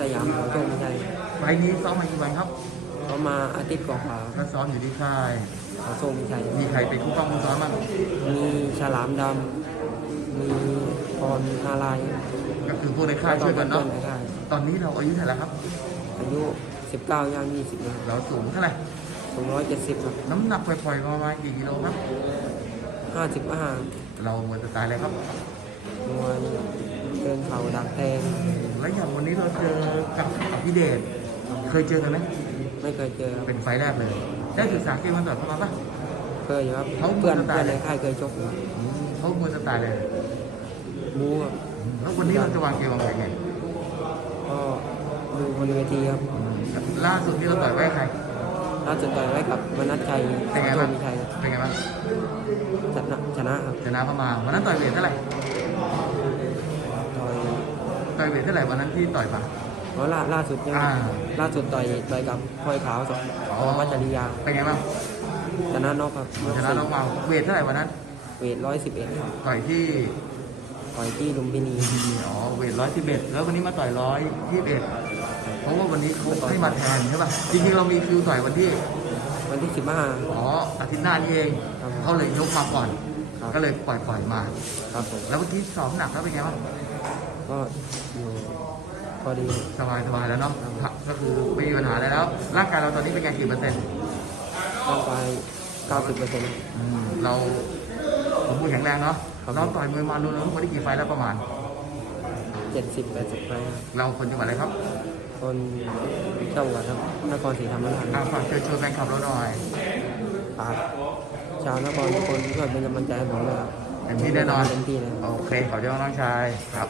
สยามขอโชคไม่ใช่ไฟล์นี้ซ้อมมากี่วันครับเขามาอาทิตย์กว่าก็ซ้อมอยู่ที่ค่ายๆขอโชคไม่ใช่มีใครเป็นคู่ป้องคู่ซ้อมบ้างมีฉลามดำมีพรนาลายณ์ก็คือพวกในค่ายช่วยกันเนาะพื่อใค่ายตอนนี้เราอายุเท่าไหร่แล้วครับ อายุ 19ย่าง20แล้วเราสูงเท่าไหร่270ครับน้ำหนักปล่อยๆประมาณกี่กิโลครับ 55เรามวยสไตล์อะไรครับมวย เดินเข่าดักแทงแล้วอย่างวันนี้เราเจอกับอภิเดชเคยเจอกันไหมไม่เคยเจอครับเป็นไฟล์แรกเลย ได้ศึกษาเกมมันต่อยเข้ามาปะ เคยอยู่ครับเขาเพื่อนสไตล์ เพื่อนในค่ายเคยชกอยู่ครับอืมเขามวยสไตล์เลยบู๊ครับแล้ววันนี้เราจะวางเกมวางแผนไงก็ดูบนเวทีครับล่าสุดที่เราต่อยไว้ใครล่าสุดต่อยไว้กับมนัสชัยเป็นไงโชบ้างมีชัยเป็นไงบ้างชนะชนะครับชนะเข้ามาวันนั้นต่อยเวทเท่าไหร่ต่อย ต่อยเวทเท่าไหร่วันนั้นที่ต่อยมาเพราะล่าล่าสุดเนี่ยอ่า ล่าสุดต่อยต่อยกับพลอยขาวสองอ๋อ วัชริยาเป็นไงบ้างชนะนอกครับชนะน้องมาเวทเท่าไหร่วันนั้น เวทร้อยสิบเอ็ดต่อยที่ต่อยที่ลุมพินีอ๋อเวทร้อยสิบเอ็ดแล้ววันนี้มาต่อยร้อยยี่สิบเอ็ดเพราะว่าวันนี้เขาให้มาแทนใช่ป่ะจริงๆเรามีคิวต่อยวันที่วันที่สิบห้า อ๋ออาทิตย์หน้านี่เองครับเขาเลยยกมาก่อนครับ ก็เลยปล่อยปล่อยมาครับผมแล้วเมื่อกี้สอบหนักแล้วเป็นไงบ้างก็อยู่พอดีสบายสบายแล้วเนาะก็คือไม่มีปัญหาอะไรแล้ว ร่างกายเราตอนนี้เป็นไงกี่เปอร์เซ็นต์ร่างกายเก้าสิบเปอร์เซ็นต์อืมเราสมบูรณ์แข็งแรงเนาะครับเราต่อยมวยมารวมๆทั้งหมดได้กี่ไฟล์แล้วประมาณเจ็ดสิบแปดสิบไปครับเราคนจังหวัดอะไรครับคนจังหวัดครับนครศรีธรรมราชอ่าฝากเชิญชวนแฟนคลับเราหน่อยฝาก ชาวนครทุกคนช่วยเป็นกำลังใจให้ผมด้วยครับเต็มที่แน่นอน เต็มที่เลย โอเคขอบใจมากน้องชายครับ